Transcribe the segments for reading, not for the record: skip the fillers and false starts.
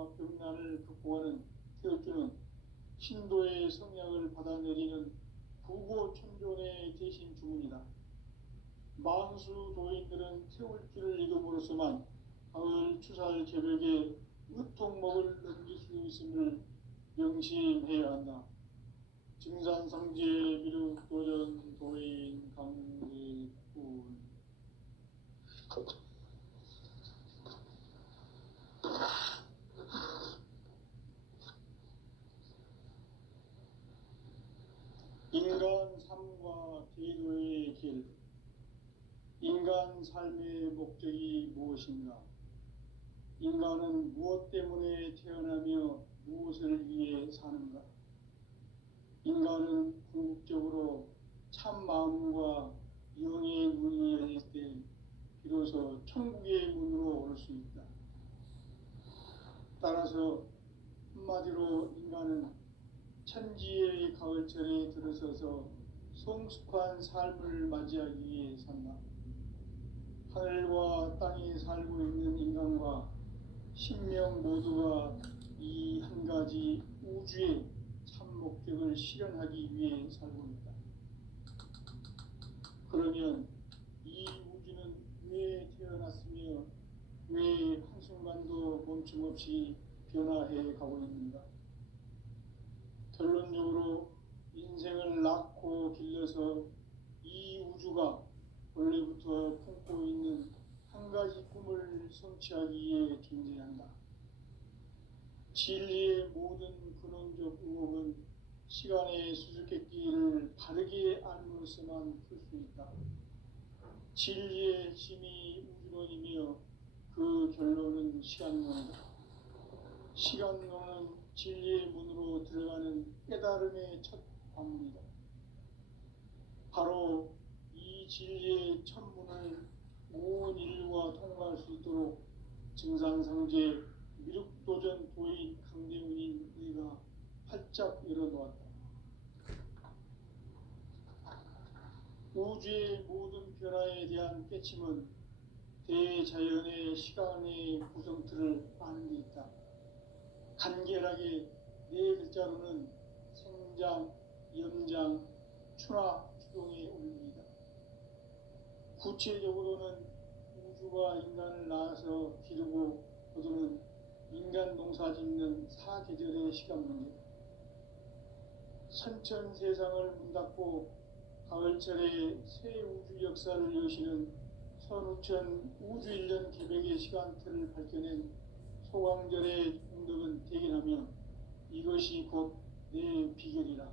고난과 병난을 극복하는 태극주는 신도의 성약을 받아내리는 부고천존의 대신 주문이다. 만수 도인들은 태울 줄을 읽음으로써만 가을 추살 개벽에 으통먹을 넘길 수 있음을 명심해야 한다. 증산상제 미륵도전 도인 강대군. 인간 삶과 계도의 길. 인간 삶의 목적이 무엇인가? 인간은 무엇 때문에 태어나며 무엇을 위해 사는가? 인간은 궁극적으로 참 마음과 영의 문이 열릴 때 비로소 천국의 문으로 올 수 있다. 따라서 한마디로 인간은 천지의 가을철에 들어서서 성숙한 삶을 맞이하기 위해 산다. 하늘과 땅에 살고 있는 인간과 신명 모두가 이 한 가지 우주의 참 목적을 실현하기 위해 살고 있다. 그러면 이 우주는 왜 태어났으며 왜 한순간도 멈춤없이 변화해 가고 있는가? 결론적으로 인생을 낳고 길러서 이 우주가 원래부터 품고 있는 한 가지 꿈을 성취하기 위해 존재한다. 진리의 모든 근원적 의혹은 시간의 수수께끼를 바르게 알므로써만 풀 수 있다. 진리의 핵심이 우주론이며 그 결론은 시간론이다. 시간론은 진리의 문으로 들어가는 깨달음의 첫 관문이다. 바로 이 진리의 첫 문을 온 인류가 통과할 수 있도록 증산상제 미륵도전 도인 강대훈인 네가 활짝 열어놓았다. 우주의 모든 변화에 대한 깨침은 대자연의 시간의 구성틀을 아는 데 있다. 간결하게 네 글자로는 생장, 염장, 추나 추동의 원리이다. 구체적으로는 우주가 인간을 낳아서 기르고 거두는 인간 농사 짓는 사계절의 시간 문제다. 선천 세상을 문닫고 가을철에 새 우주 역사를 여시는 선우천 우주 1년 개벽의 시간틀을 밝혀낸 소강절의 공덕은 대견하며 이것이 곧 내 비결이라.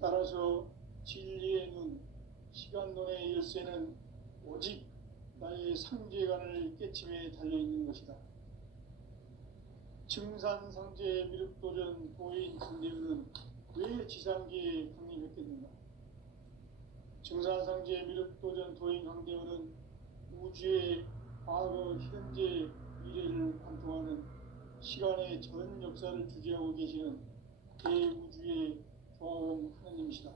따라서 진리의 눈, 시간론의 열쇠는 오직 나의 상제관을 깨침에 달려있는 것이다. 증산상제 미륵도전 도인 강대훈은 왜 지상계에 강림했겠는가? 증산상제 미륵도전 도인 강대훈은 우주의 과거, 현재, 미래를 관통하는 시간의 전 역사를 주재하고 계시는 대우주의 조화원 하느님이시다.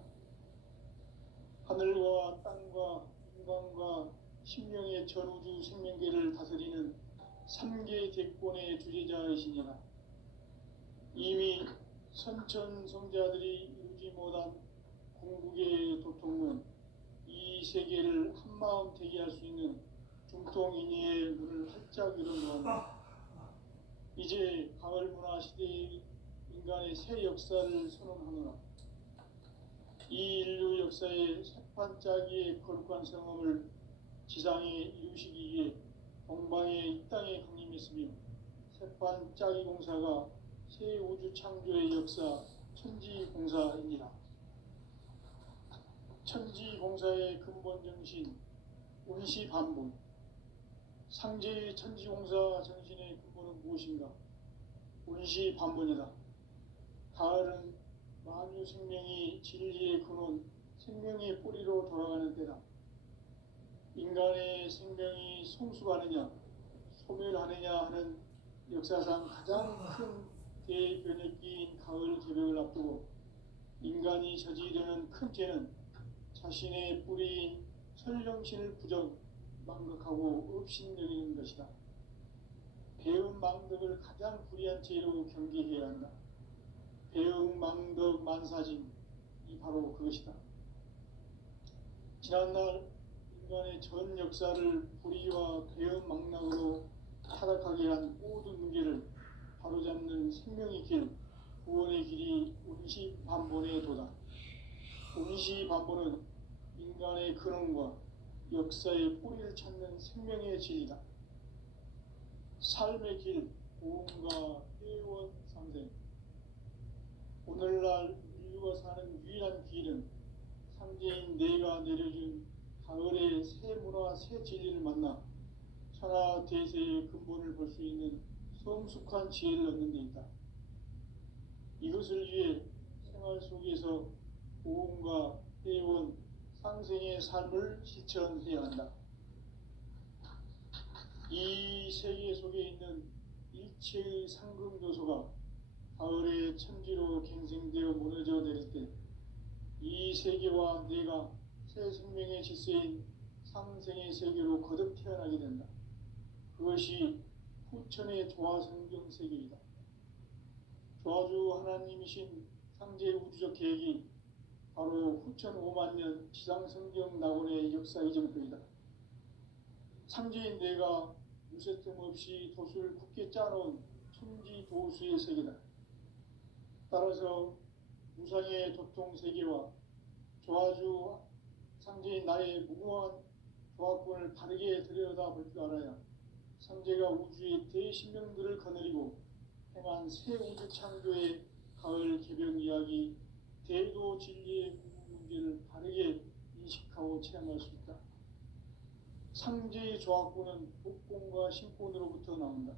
하늘과 땅과 인간과 신명의 전우주 생명계를 다스리는 3계 대권의 주재자이시니라. 이미 선천성자들이 이루지 못한 궁극의 도통은 이 세계를 한마음 되게 할 수 있는 중통인의의 문을 활짝 열어놓았다. 이제 가을 문화 시대의 인간의 새 역사를 선언하노라. 이 인류 역사의 새판짜기의 거룩한 성험을 지상에 이루시기 위해 동방에 이 땅에 강림했으며 새판짜기 공사가 새 우주 창조의 역사 천지공사이니라. 천지공사의 근본 정신 운시반본. 상제의 천지공사 정신의 근본은 무엇인가? 운시반본이다. 가을은 만유 생명이 진리의 근원, 생명의 뿌리로 돌아가는 때다. 인간의 생명이 성숙하느냐, 소멸하느냐 하는 역사상 가장 큰 대변혁기인 가을 개벽을 앞두고 인간이 저지르는 큰 죄는 자신의 뿌리인 설령신을 부정, 망각하고 업신여기는 것이다. 배은망덕을 가장 불의한 죄로 경계해야 한다. 배은망덕 만사진, 이 바로 그것이다. 지난날 인간의 전 역사를 불의와 배은망덕으로 타락하게 한 모든 문제를 바로잡는 생명의 길, 구원의 길이 운시반본의 도다. 운시반본은 인간의 근원과 역사의 뿌리를 찾는 생명의 진리다. 삶의 길, 고음과 회원 상생. 오늘날 인류가 사는 유일한 길은 삼재인 내가 내려준 가을의 새 문화, 새 진리를 만나 천하 대세의 근본을 볼 수 있는 성숙한 지혜를 얻는 데 있다. 이것을 위해 생활 속에서 고음과 회원, 상생의 삶을 실천해야 한다. 이 세계 속에 있는 일체의 상금도소가 가을의 천지로 갱생되어 무너져 내릴 때 이 세계와 내가 새 생명의 질서인 상생의 세계로 거듭 태어나게 된다. 그것이 후천의 조화성경 세계이다. 조화주 하나님이신 상제 우주적 계획이 바로 후천 5만년 지상성경 낙원의 역사 이정표이다. 상제인 내가 무쇠틈 없이 도수를 굳게 짜놓은 천지 도수의 세계다. 따라서 무상의 도통 세계와 조화주 상제인 나의 무궁한 조화권을 바르게 들여다볼 줄 알아야 상제가 우주의 대신명들을 거느리고 행한 새 우주 창조의 가을 개벽 이야기, 대도 진리의 문제를 바르게 인식하고 체험할 수 있다. 상제의 조화권은 복권과 신권으로부터 나온다.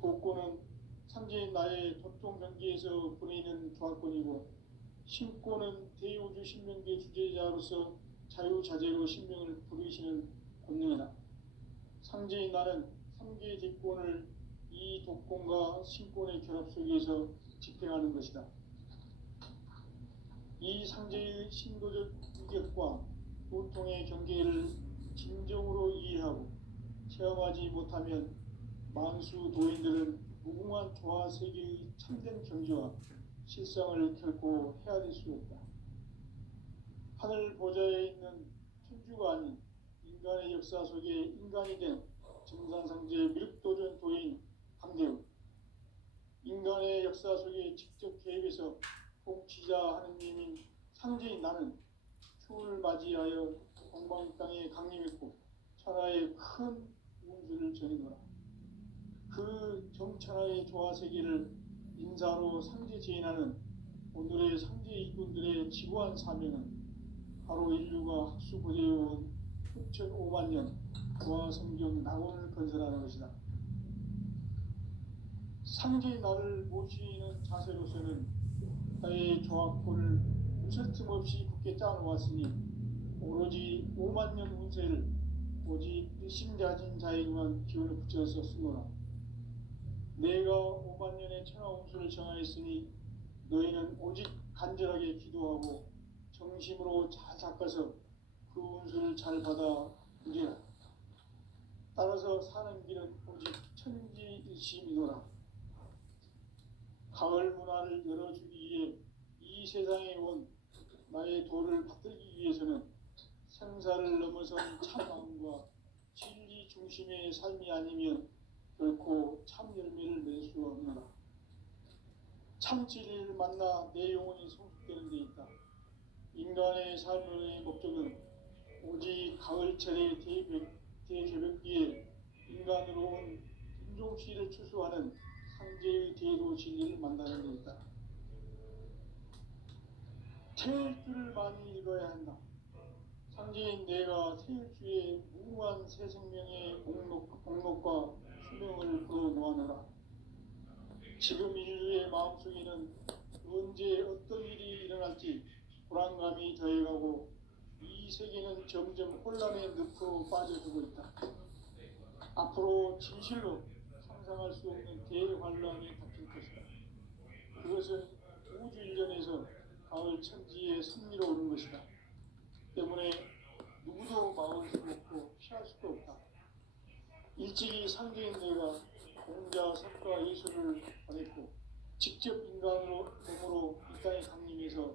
복권은 상제인 나의 도통 경계에서 보내는 조화권이고, 신권은 대우주 신명계 주제자로서 자유자재로 신명을 부르시는 권능이다. 상제인 나는 삼계의 뒷권을 이 독권과 신권의 결합 속에서 집행하는 것이다. 이 상제의 신도적 인격과 도통의 경계를 진정으로 이해하고 체험하지 못하면 만수 도인들은 무궁한 조화 세계의 참된 경지와 실상을 결코 헤아릴 수 없다. 하늘 보좌에 있는 천주가 아닌 인간의 역사 속에 인간이 된 정산상제 밀도전 도인 강대우, 인간의 역사 속에 직접 개입해서 통치자 하느님인 상제인 나는 추을 맞이하여 동방 땅에 강림했고 천하의 큰 운수를 전해노라. 그 정천하의 조화세계를 인사로 상제 제인하는 오늘의 상제 이군들의 지구한 사명은 바로 인류가 학수고대해온 후천 5만년 조화성경 낙원을 건설하는 것이다. 상제의 나를 모시는 자세로서는 나의 조화권을 무슨 틈 없이 굳게 짜놓았으니 오로지 5만년 운세를 오직 일심자진 자에게만 기운을 붙여서 쓰노라. 내가 5만년의 천하 운수를 정하였으니 너희는 오직 간절하게 기도하고 정심으로 잘 닦아서 그 운수를 잘 받아 누리라. 따라서 사는 길은 오직 천지일심이노라. 가을 문화를 열어주기 위해 이 세상에 온 나의 도를 받들기 위해서는 생사를 넘어선 참마음과 진리 중심의 삶이 아니면 결코 참 열매를 낼 수 없노라. 참 진리를 만나 내 영혼이 성숙되는 데 있다. 인간의 삶의 목적은 오직 가을철의 대개벽기에 인간으로 온 인종시를 추수하는 상제의 대도 진리를 만나는 데 있다. 태일주를 많이 읽어야 한다. 상제인 내가 태일주의 무궁한 새 생명의 공록과 수명을 불어놓아노라. 지금 인류의 마음속에는 언제 어떤 일이 일어날지 불안감이 더해가고 이 세계는 점점 혼란의 늪으로 빠져들고 있다. 앞으로 진실로 상상할 수 없는 대환란이 닥칠 것이다. 그것은 우주 일전에서 가을 천지에 승리로 오는 것이다. 때문에 누구도 막을 수 없고 피할 수도 없다. 일찍이 상제인 내가 공자, 석가, 예수를 보냈고 직접 인간으로 몸으로 이 땅에 강림해서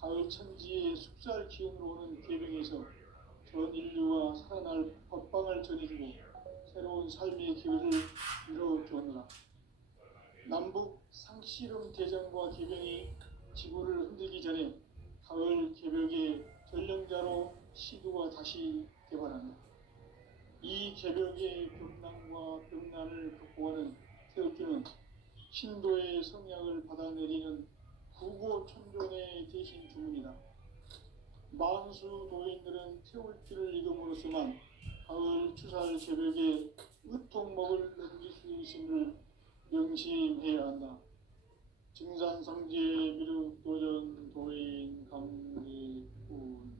가을 천지의 숲살 기운으로 오는 계명에서 전 인류와 살아날 법방을 전해주고 새로운 삶의 기회를 이뤄주었노라. 남북 상씨름 대전과 계명이 지구를 흔들기 전에 가을 개벽의 전령자로 시도가 다시 개발한다. 이 개벽의 벽난과 벽난을 극복하는 태극기는 신도의 성약을 받아내리는 구고천존의 대신 주문이다. 만수 도인들은 태울길을 이금으로서만 가을 추살 개벽에 으통목을 넘길 수 있음을 명심해야 한다. 증산성제 미륵도전 도인 강리군.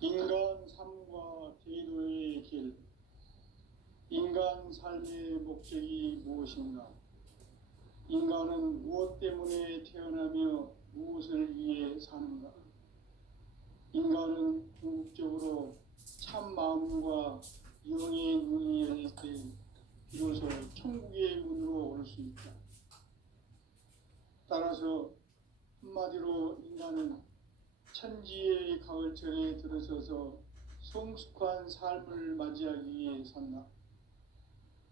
인간 삶과 제도의 길. 인간 삶의 목적이 무엇인가? 인간은 무엇 때문에 태어나며 무엇을 위해 사는가? 인간은 궁극적으로 참 마음과 영의 눈이 열릴 때 비로소 천국의 문으로 올 수 있다. 따라서 한마디로 인간은 천지의 가을철에 들어서서 성숙한 삶을 맞이하기 위해 산다.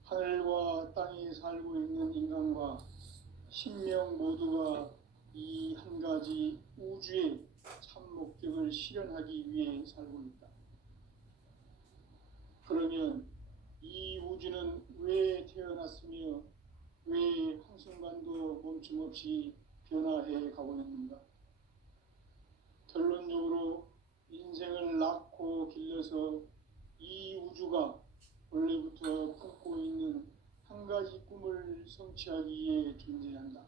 하늘과 땅에 살고 있는 인간과 신명 모두가 이 한 가지 우주의 참 목적을 실현하기 위해 살고 있다. 그러면 이 우주는 왜 태어났으며 왜 한순간도 멈춤없이 변화해 가고 있는가? 결론적으로 인생을 낳고 길러서 이 우주가 원래부터 품고 있는 한 가지 꿈을 성취하기 위해 존재한다.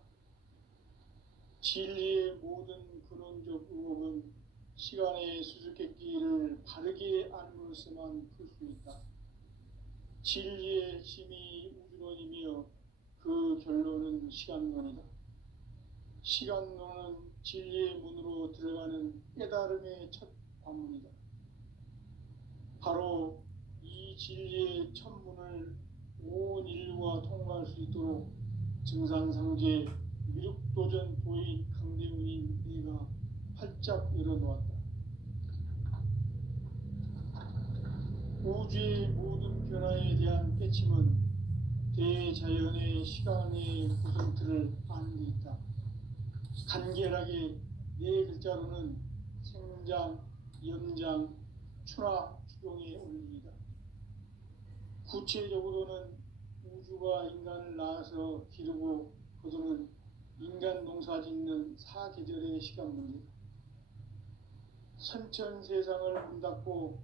진리의 모든 근원적 의혹은 시간의 수수께끼를 바르게 알므로서만 풀 수 있다. 진리의 힘이 우주론이며 그 결론은 시간론이다. 시간론은 진리의 문으로 들어가는 깨달음의 첫 관문이다. 바로 이 진리의 첫 문을 온 인류가 통과할 수 있도록 증산상제 미륵도전 도인 강대훈인 내가 활짝 열어놓았다. 우주의 모든 변화에 대한 깨침은 대자연의 시간의 구성틀을 아는 데 있다. 간결하게 네 글자로는 생장, 연장, 추나 추동의 원리이다. 구체적으로는 우주가 인간을 낳아서 기르고 거두는 인간 농사 짓는 사계절의 시간 문제다. 선천 세상을 문닫고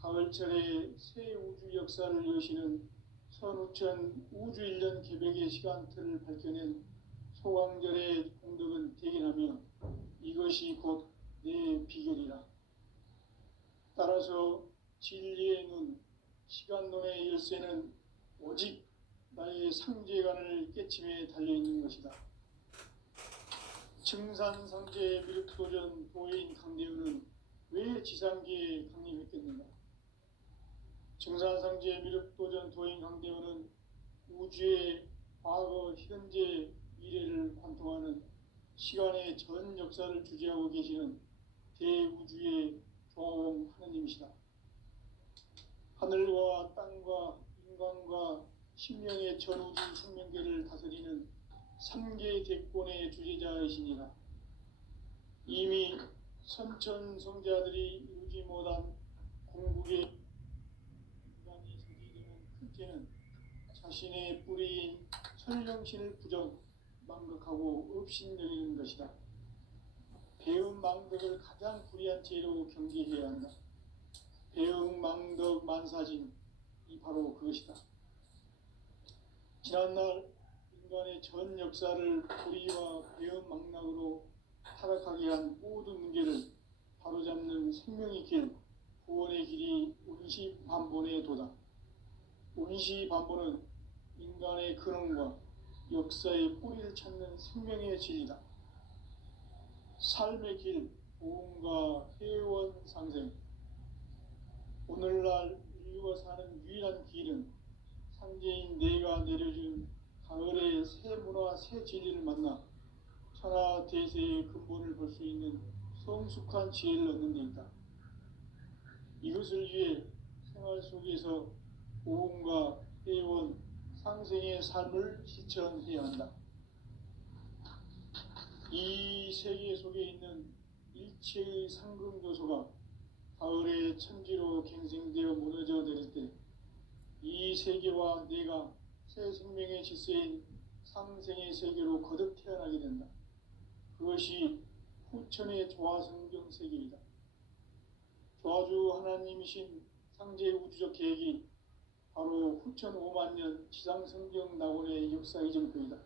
가을철에 새 우주 역사를 여시는 선우천 우주 1년 개벽의 시간틀을 밝혀낸 소강절의 공덕은 대견하며 이것이 곧 내 비결이라. 따라서 진리의 눈, 시간론의 열쇠는 오직 나의 상제관을 깨침에 달려있는 것이다. 증산상제 미륵도전 도인 강대훈은 왜 지상계에 강림했겠는가? 증산상제 미륵도전 도인 강대훈은 우주의 과거, 현재, 미래를 관통하는 시간의 전 역사를 주재하고 계시는 대우주의 조화원 하느님이시다. 하늘과 땅과 인간과 신명의 전우주 생명계를 다스리는 3계 대권의 주제자이시니라. 이미 선천성자들이 이루지 못한 궁극의 인간이 저지르는 큰 죄는 자신의 뿌리인 설령신을 부정, 망극하고 업신여기는 것이다. 배움 망덕을 가장 불의한 죄로 경계해야 한다. 배움 망덕 만사진, 이 바로 그것이다. 지난날 인간의 전 역사를 불의와 배움 망락으로 타락하게 한 모든 문제를 바로잡는 생명의 길, 구원의 길이 운시반본의 도다. 운시반본은 인간의 근원과 역사의 뿌리를 찾는 생명의 진리다. 삶의 길, 보험과 회원 상생. 오늘날 인류가 사는 유일한 길은 상제인 내가 내려준 가을의 새 문화, 새 진리를 만나 천하 대세의 근본을 볼 수 있는 성숙한 지혜를 얻는 데 있다. 이것을 위해 생활 속에서 보험과 회원, 상생의 삶을 실천해야 한다. 이 세계 속에 있는 일체의 상금 요소가 가을의 천지로 갱생되어 무너져 내릴 때 이 세계와 내가 새 생명의 질서인 상생의 세계로 거듭 태어나게 된다. 그것이 후천의 조화성경 세계이다. 조화주 하나님이신 상제 우주적 계획이 바로 후천 5만 년 지상성경 낙원의 역사 이전표이다.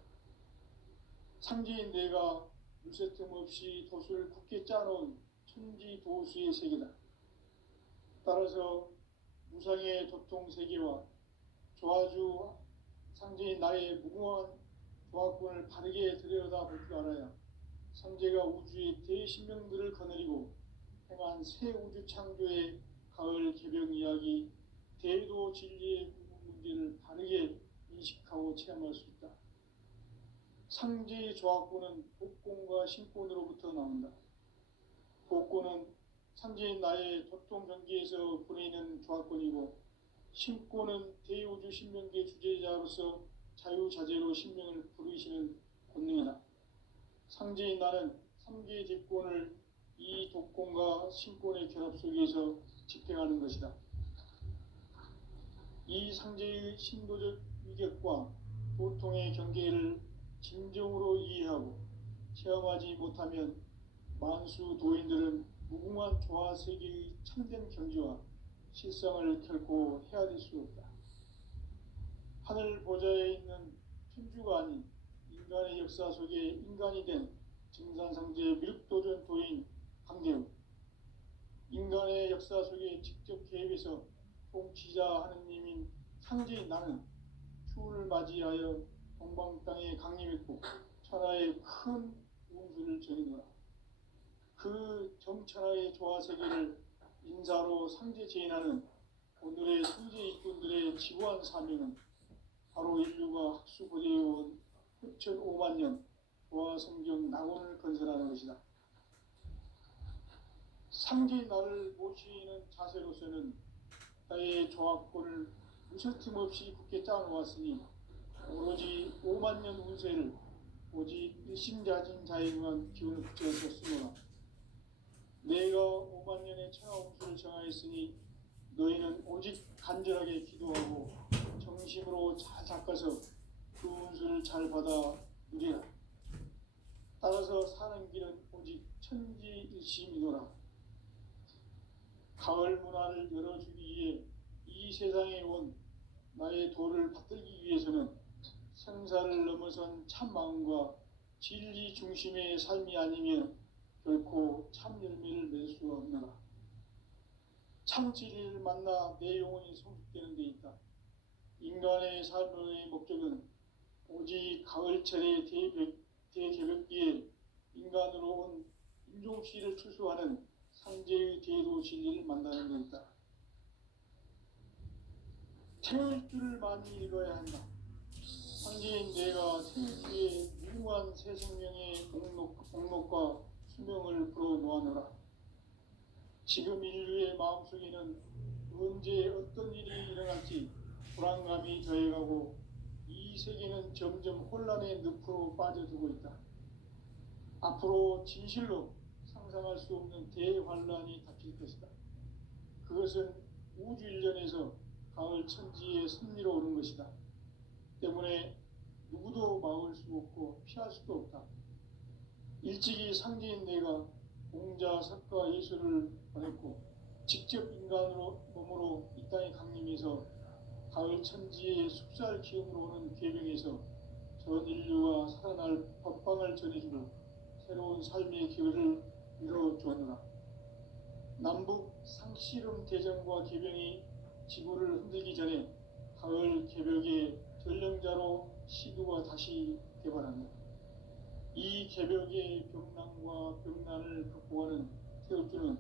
상제인 내가 물새틈 없이 돛을 굳게 짜놓은 천지 도수의 세계다. 따라서 무상의 도통 세계와 조화주 상제인 나의 무궁한 조화권을 바르게 들여다볼 줄 알아야 상제가 우주의 대신명들을 거느리고 행한 새 우주 창조의 가을 개벽 이야기, 대도 진리의 문제를 바르게 인식하고 체험할 수 있다. 상제의 조화권은 복권과 신권으로부터 나온다. 복권은 상제인 나의 도통 경계에서 보내는 조화권이고, 신권은 대우주 신명계 주제자로서 자유자재로 신명을 부르시는 권능이다. 상제인 나는 3개의 대권을 이 독권과 신권의 결합 속에서 집행하는 것이다. 이 상제의 신도적 위격과 도통의 경계를 진정으로 이해하고 체험하지 못하면 만수 도인들은 무궁한 조화 세계의 참된 경지와 실상을 결코 헤아릴 수 없다. 하늘 보좌에 있는 천주가 아닌 인간의 역사 속에 인간이 된 증산상제 미륵도전 도인 강대우, 인간의 역사 속에 직접 개입해서 통치자 하느님인 상제인 나는 추운을 맞이하여 동방 땅에 강림했고 천하의 큰 운수를 전이노라. 그 정천하의 조화 세계를 인사로 상제 제인하는 오늘의 상제 일꾼들의 지구한 사명은 바로 인류가 학수고대해온 후천 5만 년 조화 성경 낙원을 건설하는 것이다. 상제인 나를 모시는 자세로서는 나의 조화권을 무설틈 없이 굳게 짜놓았으니 오로지 5만 년 운세를 오직 일심자진 자에 의한 기운을 붙여서 쓰노라. 내가 5만 년의 천하 운수를 정하였으니 너희는 오직 간절하게 기도하고 정심으로 잘 닦아서 그 운수를 잘 받아 누리라. 따라서 사는 길은 오직 천지일심이노라. 가을 문화를 열어주기 위해 이 세상에 온 나의 도를 받들기 위해서는 생사를 넘어선 참 마음과 진리 중심의 삶이 아니면 결코 참 열매를 맺을 수가 없노라. 참 진리를 만나 내 영혼이 성숙되는 데 있다. 인간의 삶의 목적은 오직 가을철의 대개벽기에 인간으로 온 인종씨를 출소하는 상제의 대도 진리를 만나는 데 있다. 태울 줄을 많이 읽어야 한다. 상제인 내가 태울주의 무궁한 새 생명의 목록과 수명을 불어놓아노라. 지금 인류의 마음속에는 언제 어떤 일이 일어날지 불안감이 더해가고 이 세계는 점점 혼란의 늪으로 빠져들고 있다. 앞으로 진실로 상상할 수 없는 대환란이 닥칠 것이다. 그것은 우주 일련에서 가을 천지의 섭리로 오는 것이다. 때문에 누구도 막을 수 없고 피할 수도 없다. 일찍이 상제인 내가 공자, 석가, 예수를 보냈고 직접 인간으로 몸으로 이 땅에 강림해서 가을 천지의 숲살 기운으로 오는 계명에서 전 인류가 살아날 법방을 전해주고 새로운 삶의 기회를 이뤄주었노라. 남북 상씨름 대전과 계병이 지구를 흔들기 전에 가을 개벽의 전령자로 시도가 다시 개발한다. 이 개벽의 벽난과 벽난을 극복하는 태울주는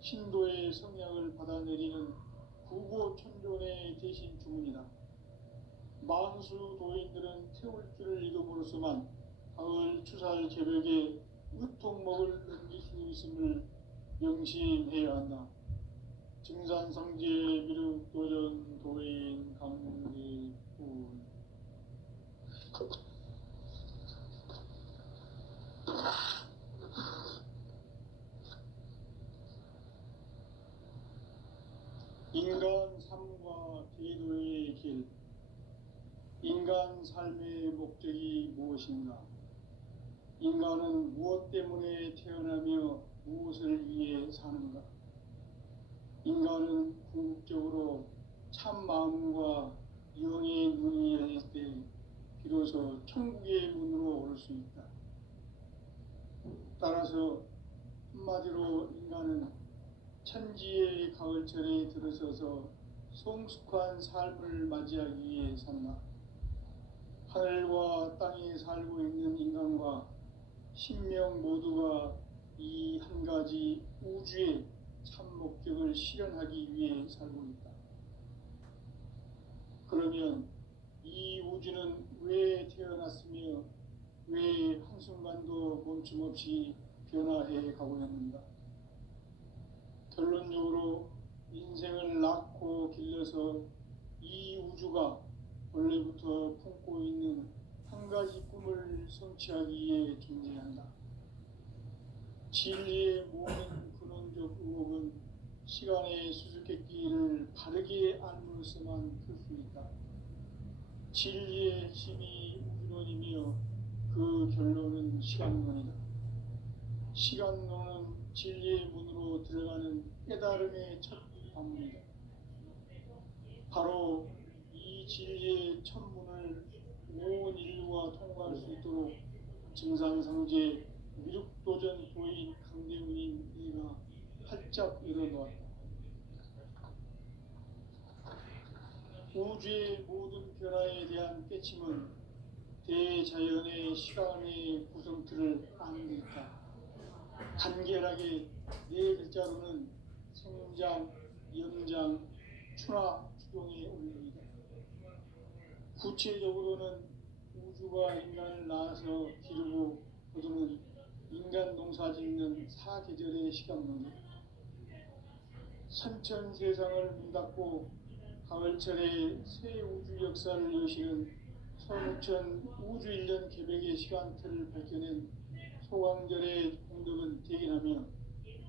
신도의 성약을 받아내리는 구고천존의 대신 주문이다. 만수 도인들은 태울주를 읽음으로써만 가을 추살 개벽에 으통목을 넘길 수 있음을 명심해야 한다. 증산성제 미륵도전 도인 강리군. 인간 삶과 기도의 길. 인간 삶의 목적이 무엇인가? 인간은 무엇 때문에 태어나며 무엇을 위해 사는가? 인간은 궁극적으로 참 마음과 영의 눈이 열릴 때 비로소 천국의 문으로 오를 수 있다. 따라서 한마디로 인간은 천지의 가을철에 들어서서 성숙한 삶을 맞이하기 위해 산다. 하늘과 땅에 살고 있는 인간과 신명 모두가 이 한 가지 우주의 참 목적을 실현하기 위해 살고 있다. 그러면 이 우주는 왜 태어났으며 왜 한순간도 멈춤없이 변화해 가고 있는가? 결론적으로 인생을 낳고 길러서 이 우주가 원래부터 품고 있는 한 가지 꿈을 성취하기 위해 존재한다. 진리의 모든 근원적 의혹은 시간의 수수께끼를 바르게 알므로서만 풀 수 있다. 진리의 핵심이 우주론이며 그 결론은 시간론이다. 시간론은 진리의 문으로 들어가는 깨달음의 첫 방문이다. 바로 이 진리의 첫 문을 온 인류가 통과할 수 있도록 증산성제 미륵도전 도인 강대훈인 이가 활짝 열어놓았다. 우주의 모든 변화에 대한 깨침은 대자연의 시간의 구성틀을 아는 데 있다. 간결하게 네 글자로는 생장, 연장, 추나 추동의 원리이다. 구체적으로는 우주가 인간을 낳아서 기르고 거두는 인간 농사 짓는 사계절의 시간론이다. 선천 세상을 문 닫고 가을철에 새 우주 역사를 여시는 서우천 우주 1년 개벽의 시간틀을 밝혀낸 소강절의 공덕은 대견하며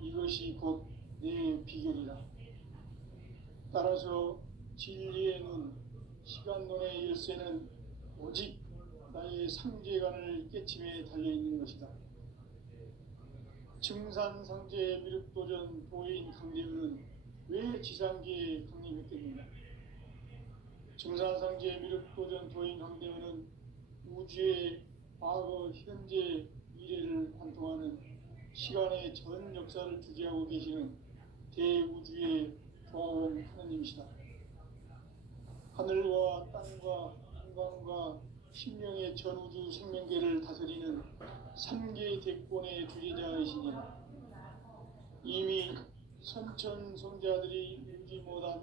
이것이 곧 내 비결이라. 따라서 진리의 눈, 시간론의 열쇠는 오직 나의 상제관을 깨침에 달려있는 것이다. 증산상제 미륵도전 도인 강대훈은 왜 지상계에 강림했겠는가? 증산상제 미륵도전 도인 강대훈은 우주의 과거, 현재, 미래를 관통하는 시간의 전 역사를 주재하고 계시는 대우주의 조화원 하느님이시다. 하늘과 땅과 인간과 신명의 전우주 생명계를 다스리는 3개 대권의 주제자이시니라. 이미 선천성자들이 울지 못한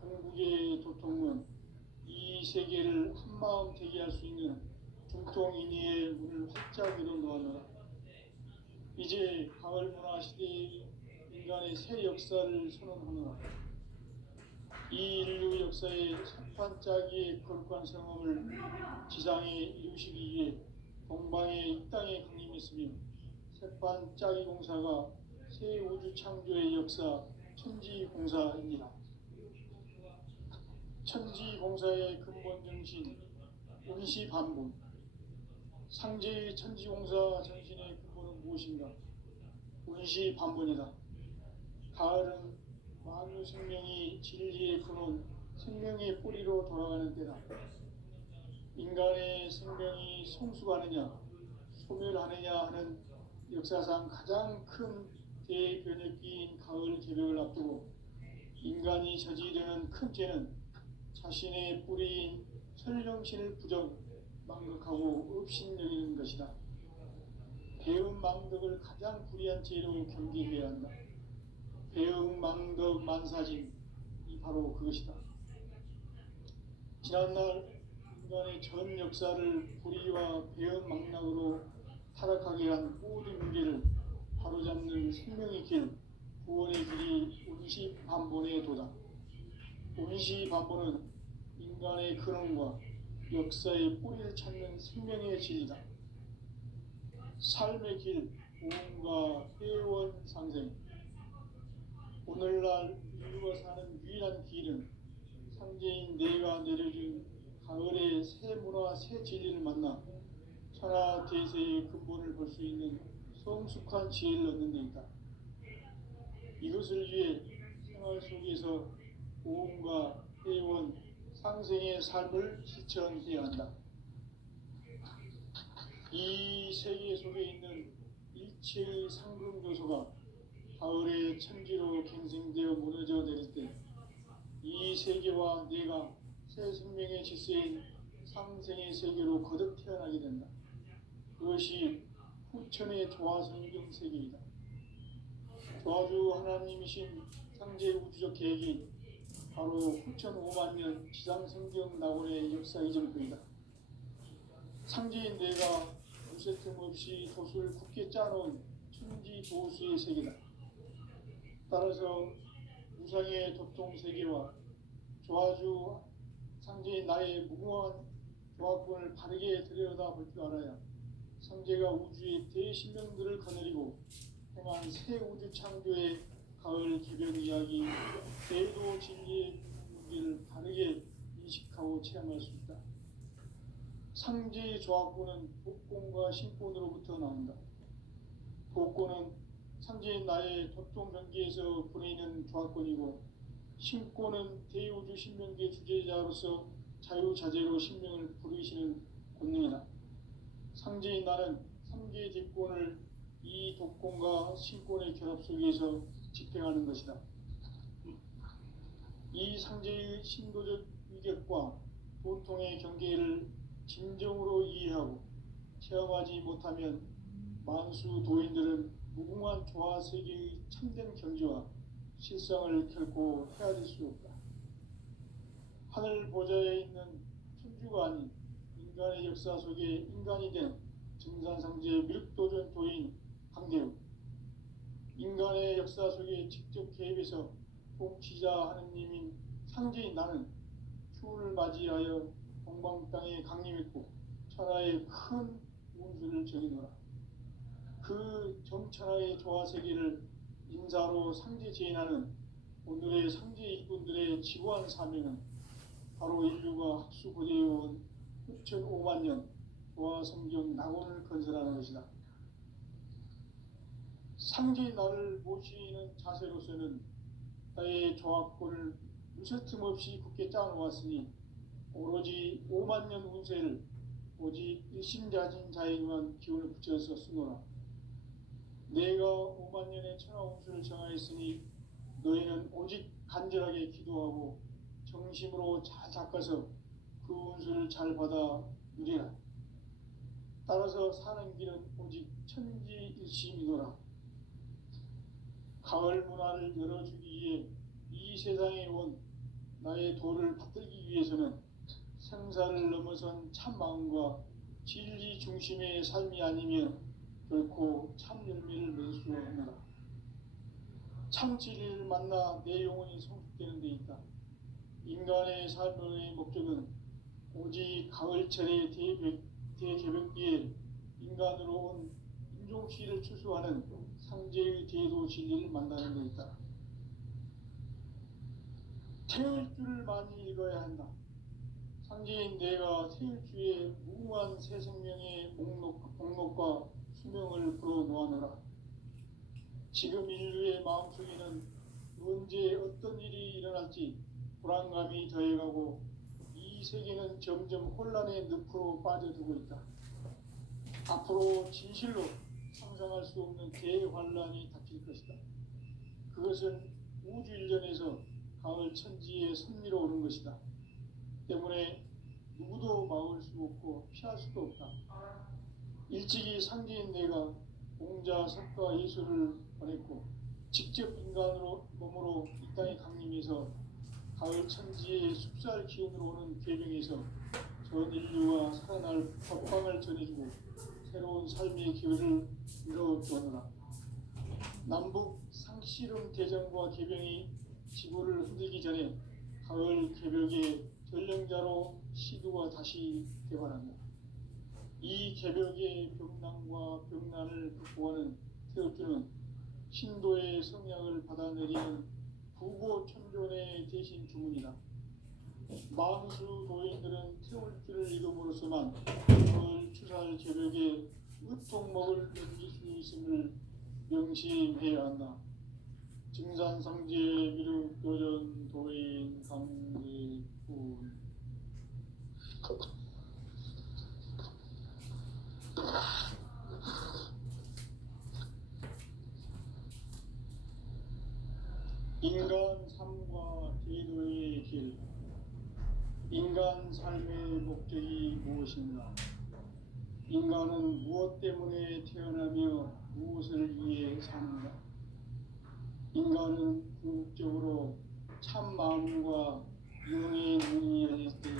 궁극의 도통문, 이 세계를 한마음 되게 할 수 있는 중통인의의 문을 활짝 열어놓아라. 이제 가을 문화 시대의 인간의 새 역사를 선언하노라. 이 인류 역사의 석판짜기의 거룩한 성험을 지상에 이루시기 위해 동방의 이 땅에 강림했으며 석판짜기 공사가 새 우주 창조의 역사 천지공사입니다. 천지공사의 근본 정신 운시반분. 상제의 천지공사 정신의 근본은 무엇인가? 운시반분이다. 가을은 만유 생명이 진리의 근원, 생명의 뿌리로 돌아가는 때다. 인간의 생명이 성숙하느냐, 소멸하느냐 하는 역사상 가장 큰 대변혁기인 가을 개벽을 앞두고 인간이 저지르는 큰 죄는 자신의 뿌리인 설령신을 부정, 망각하고 업신여기는 것이다. 배은망덕을 가장 불의한 죄로 경계해야 한다. 배은망덕 만사진, 이 바로 그것이다. 지난날 인간의 전 역사를 불의와 배은망락으로 타락하게 한 모든 문제를 바로잡는 생명의 길, 구원의 길이 운시반본의 도다. 운시반본은 인간의 근원과 역사의 뿌리를 찾는 생명의 진리다. 삶의 길, 구원과 회원 상생. 오늘날 인류가 사는 유일한 길은 상제인 내가 내려준 가을의 새 문화, 새 진리를 만나 천하 대세의 근본을 볼 수 있는 성숙한 지혜를 얻는 데 있다. 이것을 위해 생활 속에서 보험과 회원, 상생의 삶을 실천해야 한다. 이 세계 속에 있는 일체의 상금 요소가 가을의 천지로 갱생되어 무너져 내릴 때 이 세계와 내가 새 생명의 질서인 상생의 세계로 거듭 태어나게 된다. 그것이 후천의 조화성경 세계이다. 조화주 하나님이신 상제 우주적 계획이 바로 후천 5만년 지상성경 낙원의 역사 이전 뿐이다. 상제인 내가 무쇠 틈 없이 도수를 굳게 짜놓은 천지 도수의 세계다. 따라서 무상의 도통 세계와 조화주 상제인 나의 무궁한 조화권을 바르게 들여다볼 줄 알아야 상제가 우주의 대신명들을 거느리고 행한 새 우주 창조의 가을 개변 이야기, 대도 진리의 문제를 바르게 인식하고 체험할 수 있다. 상제의 조화권은 복권과 신권으로부터 나온다. 복권은 상제인 나의 도통 경계에서 보내는 조화권이고, 신권은 대우주 신명계 주제자로서 자유자재로 신명을 부르시는 권능이다. 상제인 나는 3개의 뒷권을 이 독권과 신권의 결합 속에서 집행하는 것이다. 이 상제의 신도적 위격과 도통의 경계를 진정으로 이해하고 체험하지 못하면 만수 도인들은 무궁한 조화 세계의 참된 경지와 실상을 결코 헤아릴 수 없다. 하늘 보좌에 있는 천주가 아닌 인간의 역사 속에 인간이 된 증산상제 밀도전 도인 강대우, 인간의 역사 속에 직접 개입해서 통치자 하느님인 상제인 나는 추운을 맞이하여 동방 땅에 강림했고 천하의 큰 운수를 정해놓으라. 그 정천하의 조화세계를 인사로 상제 제인하는 오늘의 상제 일꾼들의 지구한 사명은 바로 인류가 학수고대해온 6,500만 년 조화성경 낙원을 건설하는 것이다. 상제인 나를 모시는 자세로서는 나의 조화권을 무쇠틈 없이 굳게 짜놓았으니 오로지 5만 년 운세를 오직 일심자진 자에게만 기운을 붙여서 쓰노라. 내가 5만 년의 천하 운수를 정하였으니 너희는 오직 간절하게 기도하고 정심으로 잘 닦아서 그 운수를 잘 받아 누리라. 따라서 사는 길은 오직 천지일심이노라. 가을 문화를 열어주기 위해 이 세상에 온 나의 도를 받들기 위해서는 생사를 넘어선 참 마음과 진리 중심의 삶이 아니면 결코 참 열매를 맺을 수 없노라. 참 진리를 만나 내 영혼이 성숙되는 데 있다. 인간의 삶의 목적은 오직 가을철의 대개벽기에 인간으로 온 인종시를 추수하는 상제의 대도 진리를 만나는 데 있다. 태을주를 많이 읽어야 한다. 상제인 내가 태을주의 무궁한 새 생명의 목록과 수명을 불어놓아노라. 지금 인류의 마음속에는 언제 어떤 일이 일어날지 불안감이 더해가고 이 세계는 점점 혼란의 늪으로 빠져들고 있다. 앞으로 진실로 상상할 수 없는 대환란이 닥칠 것이다. 그것은 우주 일련에서 가을 천지에 선미로 오는 것이다. 때문에 누구도 막을 수 없고 피할 수도 없다. 일찍이 상제인 내가 공자, 석가, 예수를 보냈고 직접 인간으로 몸으로 이 땅에 강림해서 가을 천지의 숲살 기운으로 오는 계명에서 전 인류가 살아날 법방을 전해주고 새로운 삶의 기회를 이뤄주느라 남북 상씨름 대전과 계병이 지구를 흔들기 전에 가을 개벽의 전령자로 시두가 다시 개발한다. 이 개벽의 병난과 병난을 극복하는 태엽주는 신도의 성약을 받아내리는 부보천존의 대신 주문이다. 망수 도인들은 태울주를 이름으로서만 가을 추살 개벽의 으통목을 넘길 수 있음을 명심해야 한다. 증산상제 미륵도전 도인 강대군 인간 삶과 제도의 길. 인간 삶의 목적이 무엇인가? 인간은 무엇 때문에 태어나며 무엇을 위해 사는가? 인간은 궁극적으로 참 마음과 영의 문이 열릴 때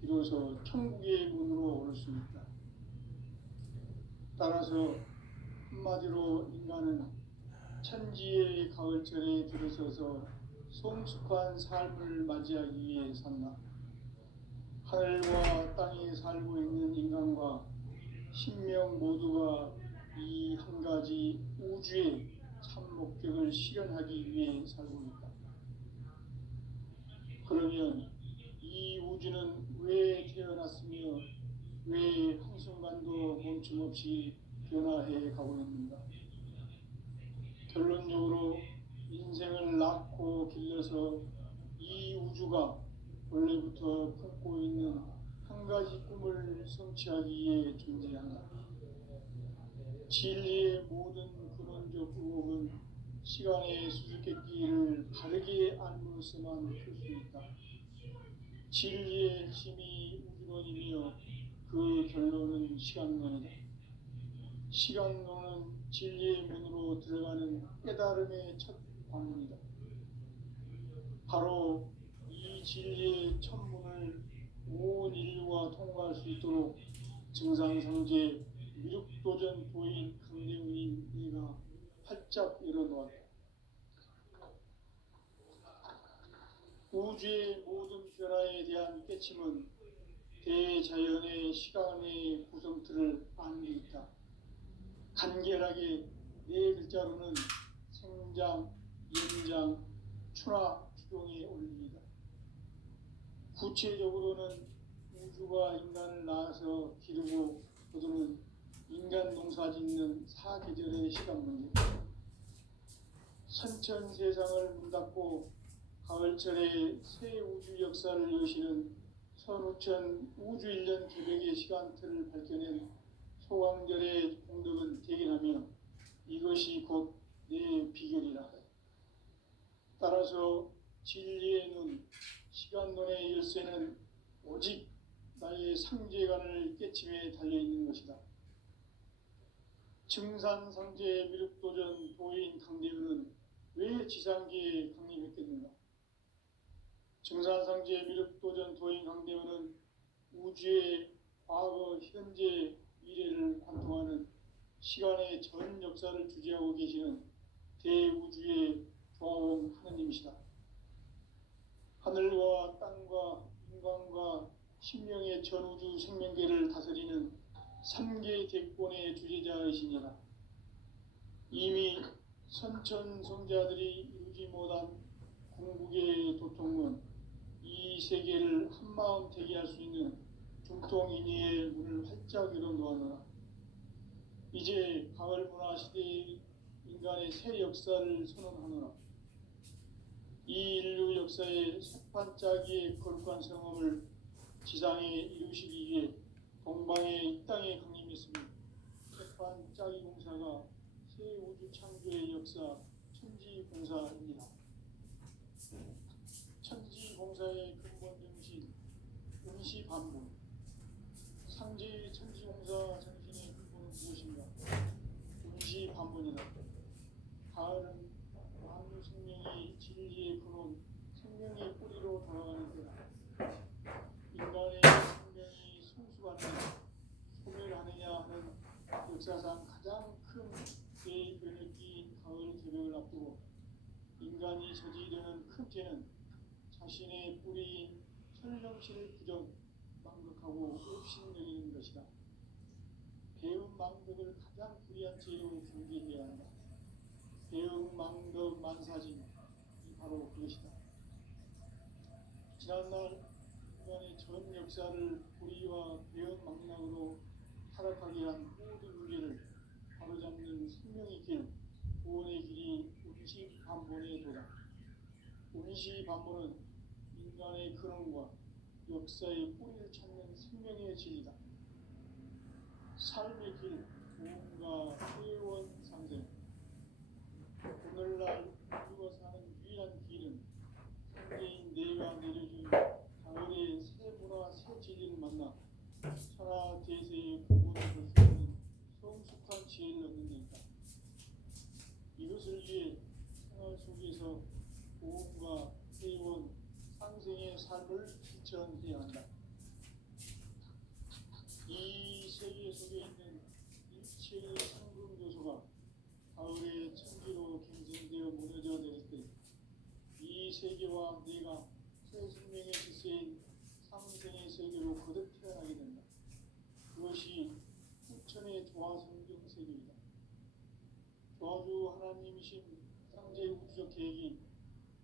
비로소 천국의 문으로 오를 수 있다. 따라서 한마디로 인간은 천지의 가을철에 들어서서 성숙한 삶을 맞이하기 위해 산다. 하늘과 땅에 살고 있는 인간과 신명 모두가 이 한 가지 우주의 참 목적을 실현하기 위해 살고 있다. 그러면 이 우주는 왜 태어났으며 왜 한순간도 멈춤없이 변화해 가고 있는가? 결론적으로 인생을 낳고 길러서 이 우주가 원래부터 품고 있는 한 가지 꿈을 성취하기 위해 존재한다. 진리의 모든 근원적 의혹은 시간의 수수께끼를 바르게 알므로서만 풀 수 있다. 진리의 핵심이 우주론이며 그 결론은 시간론이다. 시간론은 진리의 문으로 들어가는 깨달음의 첫 관문이다. 바로 이 진리의 첫 문을 온 인류가 통과할 수 있도록 증상성제 미륵도전 도인 강대훈인 내가 활짝 열어놓았다. 우주의 모든 변화에 대한 깨침은 대자연의 시간의 구성틀을 아는 데 있다. 간결하게 네 글자로는 생장, 연장, 추나 추동에 올립니다. 구체적으로는 우주가 인간을 낳아서 기르고 거두는 인간 농사 짓는 사계절의 시간 문제. 선천 세상을 문닫고 가을철에 새 우주 역사를 여시는 선우천 우주일년 개벽의 시간틀을 밝혀낸 소강절의 공덕은 대견하며 이것이 곧 내 비결이라. 따라서 진리의 눈, 시간론의 열쇠는 오직 나의 상제관을 깨침에 달려있는 것이다. 증산상제 미륵도전 도인 강대훈은 왜 지상계에 강림했겠는가? 증산상제 미륵도전 도인 강대훈은 우주의 과거, 현재, 미래를 관통하는 시간의 전 역사를 주재하고 계시는 대우주의 조화원 하느님이시다. 하늘과 땅과 인간과 신명의 전우주 생명계를 다스리는 3개 대권의 주재자이시니라. 이미 선천성자들이 이루지 못한 궁극의 도통은 이 세계를 한마음 되게 할 수 있는 중통인의의 문을 활짝 열어놓았노라. 이제 가을 문화 시대의 인간의 새 역사를 선언하노라. 이 인류 역사의 새판짜기의 거룩한 성험을 지상에 이루시기 위해 동방의 이 땅에 강림했으며 새판짜기 공사가 새 우주 창조의 역사 천지공사입니다. 천지공사의 근본 정신 운시 반문이다. 가을은 만유 생명이 진리의 근원, 생명의 뿌리로 돌아가는 때다. 인간의 생명이 성숙하느냐 소멸하느냐 하는 역사상 가장 큰 대변혁기 가을 개벽을 앞두고 인간이 저지르는 큰 죄는 자신의 뿌리인 철령씨를 부정 망극하고 업신여기는 것이다. 배은 망덕을 가장 불의한 죄로 경계해야 한다. 배은 망덕 만사진 이 바로 그것이다. 지난날 인간의 전 역사를 불의와 배은 망락으로 타락하게 한 모든 문제를 바로잡는 생명의 길, 구원의 길이 운시 반본의 도다. 운시 반본은 인간의 근원과 역사의 뿌리를 찾는 생명의 진리다. 삶의 길, 무언가 회원 상생. 오늘날 우리가 사는 유일한 길은 상대인 내가 내려준 가을의 새 문화 새 진리를 만나 천하 대세의 구원을 볼 수 있는 성숙한 지혜를 얻는 데 있다. 이것을 위해 생활 속에서 보험과 회원, 상생의 삶을 실천해야 한다. 이 세계 속에 있는 일체의 상금 요소가 가을의 천지로 갱생되어 무너져 내릴 때 이 세계와 내가 새 생명의 지세인 상생의 세계로 거듭 태어나게 된다. 그것이 후천의 조화성경 세계이다. 조화주 하나님이신 상제 우주적 계획이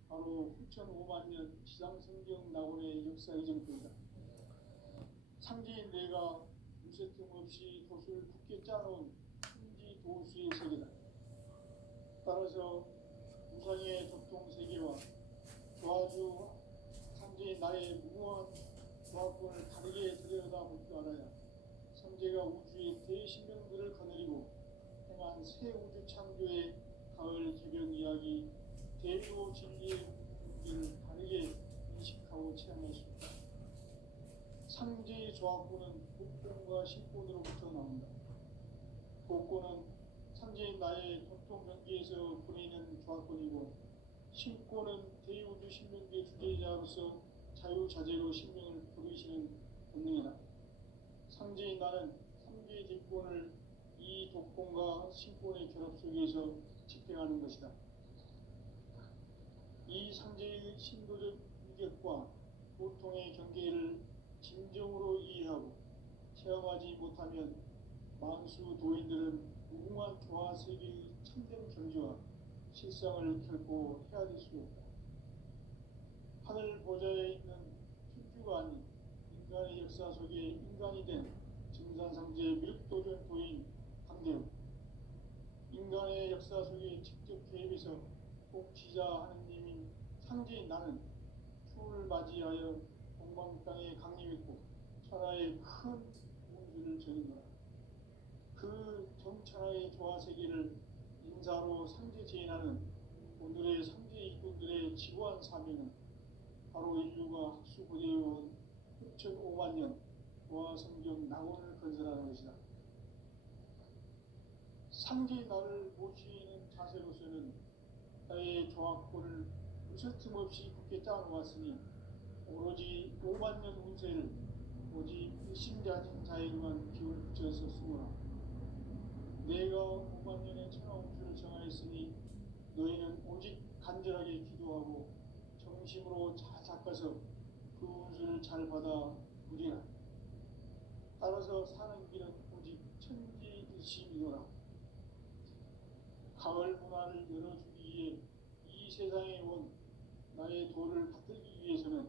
바로 후천 5만년 지상성경 낙원의 역사 이정표이다. 상제인 내가 무쇠틈 없이 돛을 굳게 짜놓은 천지 도수의 세계다. 따라서 우상의 적동세계와 조화주 상제인 나의 무모한 조합권을 다르게 들여다볼 줄 알아야 성제가 우주의 대신명들을 거느리고 행한 새 우주 창조의 가을 개벽 이야기 대로 진리의 문제를 다르게 인식하고 체험할 수 있다. 상제의 조합권은 복권과 신권으로부터 나온다. 복권은 상제인 나의 전통 경계에서 보내는 조합권이고 신권은 대우주 신명계 주제자로서 자유자재로 신명을 부르시는 본능이다. 상제인 나는 3개의 뒷권을 이 독권과 신권의 결합 속에서 집행하는 것이다. 이 상제의 신도적 인격과 보통의 경계를 진정으로 이해하고 체험하지 못하면 만수 도인들은 무궁한 조화 세계의 참된 경지와 실상을 결코 헤아릴 수 없다. 하늘 보좌에 있는 천주가 아닌 인간의 역사 속에 인간이 된 증산상제 밀도전 도인 강대우. 인간의 역사 속에 직접 개입해서 복지자 하느님인 상제인 나는 추을 맞이하여 동방 땅에 강림했고 천하의 큰 운수를 전인노라. 그 정천하의 조화세계를 인사로 상제 제인하는 오늘의 상제 이꾼들의 지고한 사명은 바로 인류가 학수고대해온 6,5만 년 조화성경 낙원을 건설하는 것이다. 상제의 나를 모시는 자세로서는 나의 조합권을 무슨 틈 없이 굳게 짜놓았으니 오로지 5만 년 운세를 오직 일심자진 자에게만 기운을 붙였었으므로 내가 5만 년의 천하 운수를 정하였으니 너희는 오직 간절하게 기도하고 정심으로 잘 닦아서 그 운수를 잘 받아 누리라. 따라서 사는 길은 오직 천지일심이노라. 가을 문화를 열어주기 위해 이 세상에 온 나의 도를 받들기 위해서는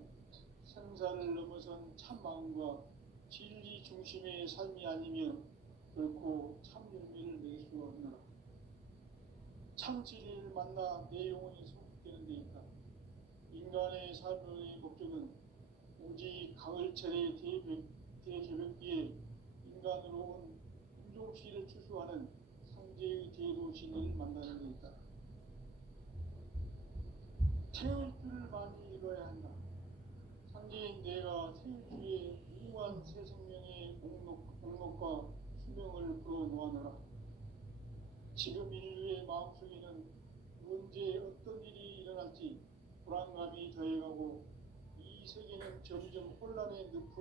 생사를 넘어선 참 마음과 진리 중심의 삶이 아니면 결코 참 열매를 낼 수 없노라. 참 진리를 만나 내 영혼이 성숙되는 데 있다. 인간의 삶의 목적은 오직 가을철의 대개벽기에 인간으로 온 운종시를 추수하는 상제의 대도 진리를 만나는 데 있다. 태울 줄을 많이 읽어야 한다. 상제인 내가 태울 주의 무궁한 새 생명의 목록과 수명을 불어 놓아노라. 지금 인류의 마음속에는 언제 어떤 일이 일어날지 불안감이 더해가고 이 세계는 점점 혼란의 늪으로